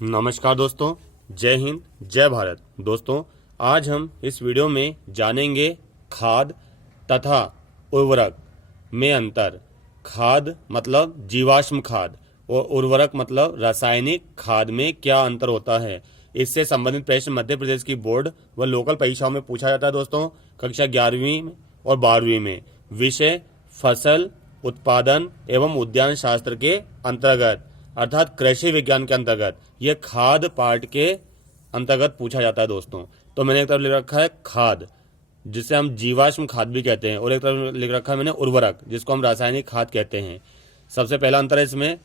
नमस्कार दोस्तों, जय हिंद, जय भारत। दोस्तों, आज हम इस वीडियो में जानेंगे खाद तथा उर्वरक में अंतर। खाद मतलब जीवाश्म खाद और उर्वरक मतलब रासायनिक खाद में क्या अंतर होता है। इससे संबंधित प्रश्न मध्य प्रदेश की बोर्ड व लोकल परीक्षाओं में पूछा जाता है। दोस्तों, कक्षा 11वीं और 12वीं में विषय फसल उत्पादन एवं उद्यान शास्त्र के अंतर्गत अर्थात कृषि विज्ञान के अंतर्गत यह खाद पार्ट के अंतर्गत पूछा जाता है। दोस्तों, तो मैंने एक तरफ लिख रखा है खाद, जिसे हम जीवाश्म खाद भी कहते हैं, और एक तरफ लिख रखा है मैंने उर्वरक, जिसको हम रासायनिक खाद कहते हैं। सबसे पहला अंतर है इसमें,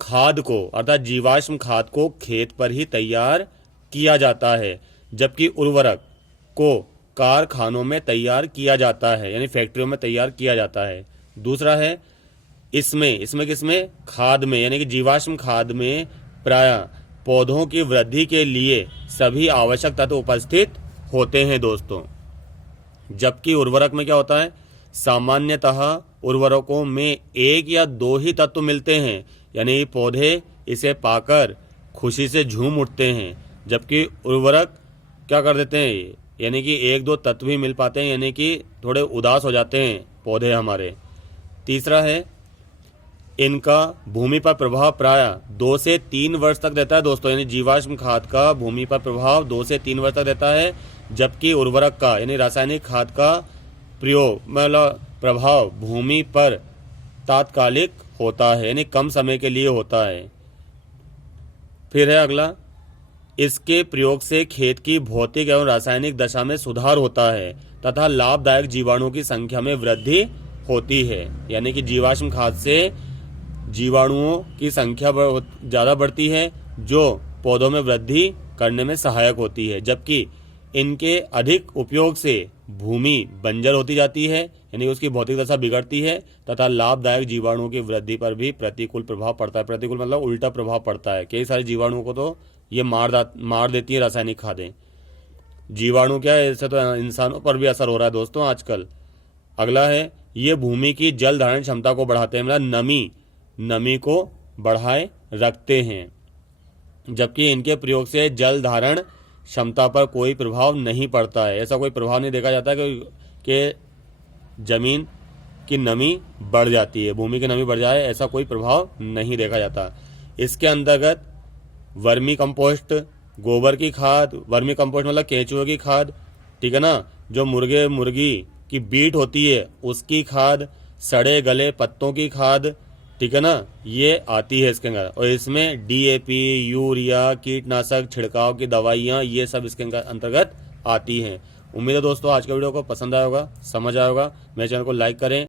खाद को अर्थात जीवाश्म खाद को खेत पर ही तैयार किया जाता है, जबकि उर्वरक को कारखानों में तैयार किया जाता है, यानी फैक्ट्रियों में तैयार किया जाता है। दूसरा है इसमें किसमें, खाद में, यानी कि जीवाश्म खाद में प्राय पौधों की वृद्धि के लिए सभी आवश्यक तत्व उपस्थित होते हैं। दोस्तों, जबकि उर्वरक में क्या होता है, सामान्यतः उर्वरकों में एक या दो ही तत्व मिलते हैं, यानी पौधे इसे पाकर खुशी से झूम उठते हैं, जबकि उर्वरक क्या कर देते हैं, यानी कि एक दो तत्व ही मिल पाते हैं, यानी कि थोड़े उदास हो जाते हैं पौधे हमारे। तीसरा है, इनका भूमि पर प्रभाव प्राय 2 से 3 वर्ष तक रहता है। दोस्तों, यानी जीवाश्म खाद का भूमि पर प्रभाव 2 से 3 वर्ष तक रहता है, जबकि उर्वरक का यानी रासायनिक खाद का प्रयोग मतलब प्रभाव भूमि पर तात्कालिक होता है, यानी कम समय के लिए होता है। फिर है अगला, इसके प्रयोग से खेत की भौतिक एवं रासायनिक दशा में सुधार होता है तथा लाभदायक जीवाणुओं की संख्या में वृद्धि होती है, यानी कि जीवाश्म खाद से जीवाणुओं की संख्या ज़्यादा बढ़ती है, जो पौधों में वृद्धि करने में सहायक होती है, जबकि इनके अधिक उपयोग से भूमि बंजर होती जाती है, यानी उसकी भौतिक दशा बिगड़ती है तथा लाभदायक जीवाणुओं की वृद्धि पर भी प्रतिकूल प्रभाव पड़ता है। प्रतिकूल मतलब उल्टा प्रभाव पड़ता है। कई सारे जीवाणुओं को तो ये मार देती है रासायनिक खादें। जीवाणु क्या है, इससे तो इंसानों पर भी असर हो रहा है दोस्तों आजकल। अगला है, ये भूमि की जल धारण क्षमता को बढ़ाते हैं, मतलब नमी को बढ़ाए रखते हैं, जबकि इनके प्रयोग से जल धारण क्षमता पर कोई प्रभाव नहीं पड़ता है। ऐसा कोई प्रभाव नहीं देखा जाता कि जमीन की नमी बढ़ जाती है, भूमि की नमी बढ़ जाए, ऐसा कोई प्रभाव नहीं देखा जाता। इसके अंतर्गत वर्मी कंपोस्ट, गोबर की खाद, वर्मी कंपोस्ट मतलब केंचुए की खाद, ठीक है ना, जो मुर्गे मुर्गी की बीट होती है उसकी खाद, सड़े गले पत्तों की खाद, ठीक है ना, ये आती है इसके अंदर। और इसमें डीएपी, यूरिया, कीटनाशक छिड़काव की दवाइयाँ, ये सब इसके अंतर्गत आती हैं। उम्मीद है दोस्तों आज का वीडियो को पसंद आया होगा, समझ आया होगा। मेरे चैनल को लाइक करें।